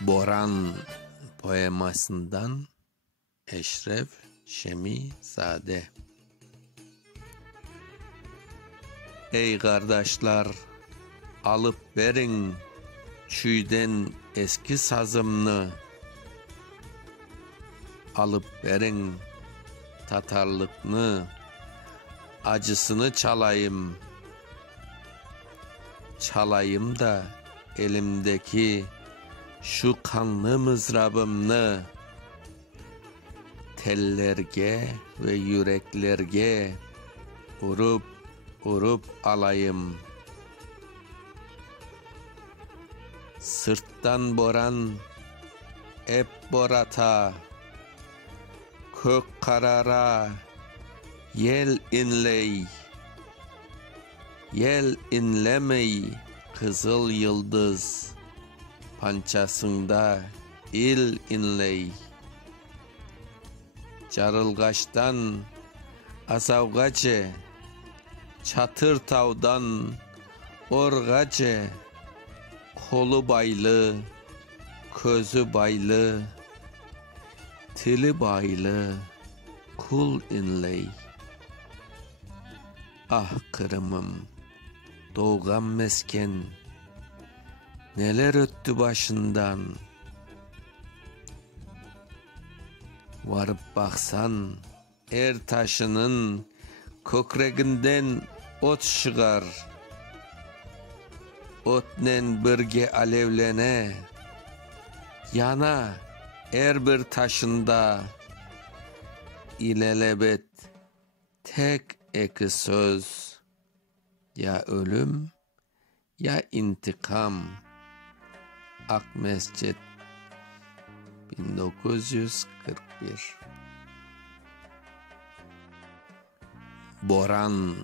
Boran poemasından Eşref Şemizade. Ey kardeşler, alıp verin çüyden eski sazımını, alıp verin Tatarlıkını, acısını çalayım. Çalayım da elimdeki şu kanlı mızrabımını tellerge ve yüreklerge vurup alayım. Sırttan boran hep borata, kök karara yel inley, yel inlemey kızıl yıldız pançasında il inley. Carılgaçtan asavgace, çatır tavdan orgace, kolu baylı, közü baylı, tili baylı, kul inley. Ah Kırım'ım, doğgan mesken, neler öttü başından. Varıp baksan, er taşının kökreginden ot çıkar. Otnen birge alevlene, yana er bir taşında. İlelebet tek eki söz, ya ölüm ya intikam. Akmescit 1941. Boran